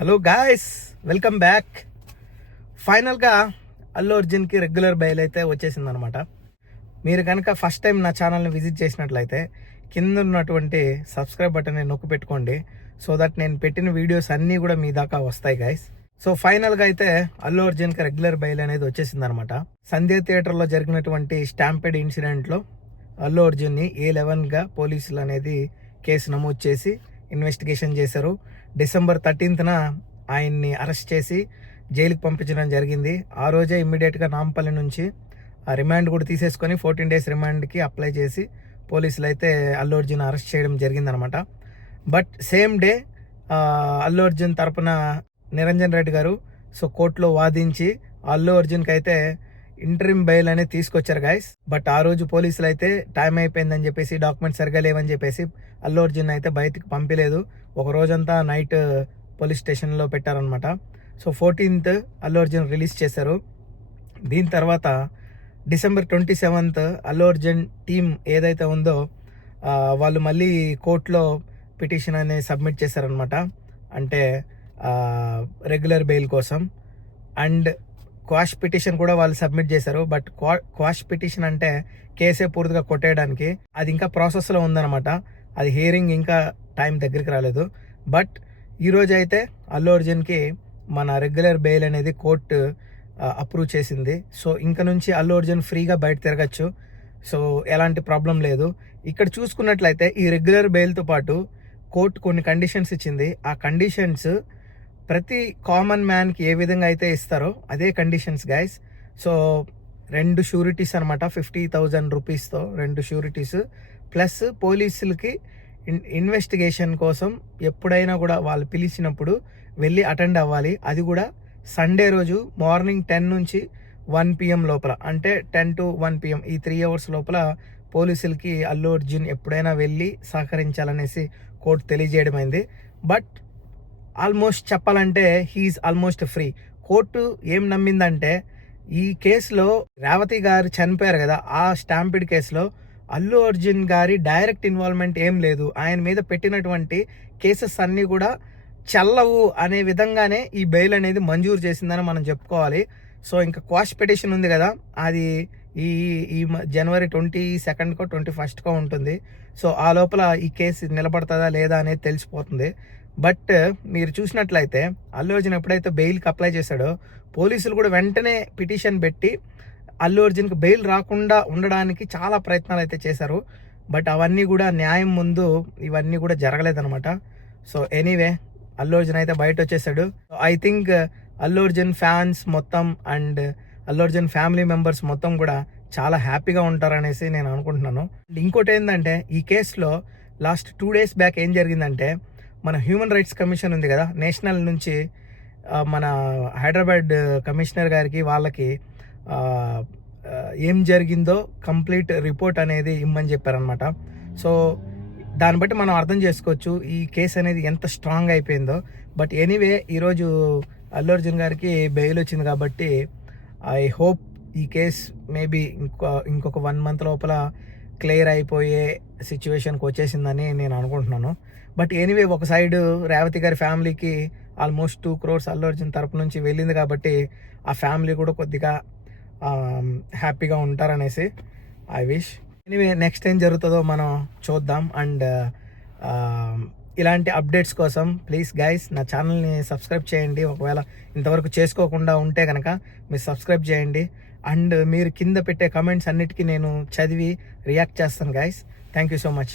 Hello guys, welcome back. ఫైనల్గా అల్లు అర్జున్కి regular bail అయితే వచ్చేసిందనమాట. మీరు కనుక ఫస్ట్ టైం నా ఛానల్ని విజిట్ చేసినట్లయితే కింద ఉన్నటువంటి సబ్స్క్రైబ్ బటన్ని నొక్కి పెట్టుకోండి. సో దట్ నేను పెట్టిన వీడియోస్ అన్నీ కూడా మీ దాకా వస్తాయి గాయస్. సో ఫైనల్గా అయితే అల్లు అర్జున్కి రెగ్యులర్ బెయిల్ అనేది వచ్చేసిందనమాట. సంధ్య థియేటర్లో జరిగినటువంటి స్టాంపెడ్ ఇన్సిడెంట్లో అల్లు అర్జున్ని A11గా పోలీసులు అనేది కేసు నమోదు చేసి ఇన్వెస్టిగేషన్ చేశారు. డిసెంబర్ 13న ఆయన్ని అరెస్ట్ చేసి జైలుకి పంపించడం జరిగింది. ఆ రోజే ఇమ్మీడియట్గా నాంపల్లి నుంచి రిమాండ్ కూడా తీసేసుకొని 14 days రిమాండ్కి అప్లై చేసి పోలీసులు అయితే అల్లు అర్జున్ అరెస్ట్ చేయడం జరిగిందనమాట. But same day Allu Arjun తరపున నిరంజన్ రెడ్డి గారు కోర్టులో వాదించి అల్లు అర్జున్కి అయితే ఇంటరిమ్ బెయిల్ అనేది తీసుకొచ్చారు గాయస్. బట్ ఆ రోజు పోలీసులు అయితే టైం అయిపోయిందని చెప్పేసి, డాక్యుమెంట్స్ సరిగా లేవని చెప్పేసి అల్లు అర్జున్ అయితే బయటకు పంపలేదు. ఒక రోజంతా నైట్ పోలీస్ స్టేషన్లో పెట్టారనమాట. So 14th Allu Arjun release చేశారు. దీని తర్వాత December 27th Allu Arjun team ఏదైతే ఉందో వాళ్ళు మళ్ళీ కోర్టులో పిటిషన్ అనేది సబ్మిట్ చేశారనమాట. అంటే రెగ్యులర్ బెయిల్ కోసం. అండ్ క్వాష్ పిటిషన్ కూడా వాళ్ళు సబ్మిట్ చేశారు. బట్ క్వాష్ పిటిషన్ అంటే కేసే పూర్తిగా కొట్టేయడానికి, అది ఇంకా ప్రాసెస్లో ఉందన్నమాట. అది హియరింగ్ ఇంకా టైం దగ్గరికి రాలేదు. బట్ ఈరోజు అయితే అల్లు అర్జున్కి మన రెగ్యులర్ బెయిల్ అనేది కోర్టు అప్రూవ్ చేసింది. సో ఇంక నుంచి అల్లు అర్జున్ ఫ్రీగా బయట తిరగచ్చు. సో ఎలాంటి ప్రాబ్లం లేదు. ఇక్కడ చూసుకున్నట్లయితే ఈ రెగ్యులర్ బెయిల్తో పాటు కోర్టు కొన్ని కండిషన్స్ ఇచ్చింది. ఆ కండిషన్స్ ప్రతి కామన్ మ్యాన్కి ఏ విధంగా అయితే ఇస్తారో అదే కండిషన్స్ గైస్. సో 2 షూరిటీస్ అనమాట, 50,000 రూపీస్తో 2 షూరిటీస్, ప్లస్ పోలీసులకి ఇన్వెస్టిగేషన్ కోసం ఎప్పుడైనా కూడా వాళ్ళు పిలిచినప్పుడు వెళ్ళి అటెండ్ అవ్వాలి. అది కూడా సండే రోజు మార్నింగ్ 10 నుంచి 1 PM లోపల, అంటే 10 to 1 PM ఈ 3 hours లోపల పోలీసులకి అల్లు అర్జున్ ఎప్పుడైనా వెళ్ళి సహకరించాలనేసి కోర్టు తెలియజేయడమైంది. బట్ ఆల్మోస్ట్ చెప్పాలంటే హీఈస్ ఆల్మోస్ట్ ఫ్రీ. కోర్టు ఏం నమ్మిందంటే, ఈ కేసులో రేవతి గారు చనిపోయారు కదా, ఆ స్టాంపిడ్ కేసులో అల్లు అర్జున్ గారి డైరెక్ట్ ఇన్వాల్వ్మెంట్ ఏం లేదు, ఆయన మీద పెట్టినటువంటి కేసెస్ అన్నీ కూడా చెల్లవు అనే విధంగానే ఈ బెయిల్ అనేది మంజూరు చేసిందని మనం చెప్పుకోవాలి. సో ఇంకా క్వాష్ పిటిషన్ ఉంది కదా, అది ఈ జనవరి 22nd 21st ఉంటుంది. సో ఆ లోపల ఈ కేసు నిలబడుతుందా లేదా అనేది తెలిసిపోతుంది. బట్ మీరు చూసినట్లయితే అల్లు అర్జున్ ఎప్పుడైతే బెయిల్కి అప్లై చేశాడో పోలీసులు కూడా వెంటనే పిటిషన్ పెట్టి అల్లు అర్జున్కి బెయిల్ రాకుండా ఉండడానికి చాలా ప్రయత్నాలు అయితే చేశారు. బట్ అవన్నీ కూడా న్యాయం ముందు ఇవన్నీ కూడా జరగలేదన్నమాట. సో ఎనీవే అల్లు అర్జున్ అయితే బయట వచ్చేసాడు. I think Allu Arjun fans మొత్తం and Allu Arjun family members మొత్తం కూడా చాలా హ్యాపీగా ఉంటారనేసి నేను అనుకుంటున్నాను. ఇంకోటి ఏంటంటే, ఈ కేసులో లాస్ట్ 2 days బ్యాక్ ఏం జరిగిందంటే, మన హ్యూమన్ రైట్స్ కమిషన్ ఉంది కదా, నేషనల్ నుంచి మన హైదరాబాద్ కమిషనర్ గారికి వాళ్ళకి ఏం జరిగిందో కంప్లీట్ రిపోర్ట్ అనేది ఇమ్మని చెప్పారనమాట. సో దాన్ని బట్టి మనం అర్థం చేసుకోవచ్చు ఈ కేసు అనేది ఎంత స్ట్రాంగ్ అయిపోయిందో. బట్ ఎనీవే ఈరోజు అల్లు అర్జున్ గారికి బెయిల్ వచ్చింది కాబట్టి ఐ హోప్ ఈ కేస్ మేబీ ఇంకొక 1 month లోపల క్లియర్ అయిపోయే సిచ్యువేషన్కి వచ్చేసిందని నేను అనుకుంటున్నాను. బట్ ఎనీవే ఒక సైడ్ రేవతి గారి ఫ్యామిలీకి ఆల్మోస్ట్ 2 crores అల్లు అర్జున్ తరపు నుంచి వెళ్ళింది కాబట్టి ఆ ఫ్యామిలీ కూడా కొద్దిగా హ్యాపీగా ఉంటారనేసి ఐ విష్. ఎనీవే నెక్స్ట్ ఏం జరుగుతుందో మనం చూద్దాం. అండ్ ఇలాంటి అప్డేట్స్ కోసం ప్లీజ్ గైస్ నా ఛానల్ని సబ్స్క్రైబ్ చేయండి. ఒకవేళ ఇంతవరకు చేసుకోకుండా ఉంటే కనుక మీరు సబ్స్క్రైబ్ చేయండి. అండ్ మీరు కింద పెట్టే కమెంట్స్ అన్నిటికీ నేను చదివి రియాక్ట్ చేస్తాను guys. Thank you so much.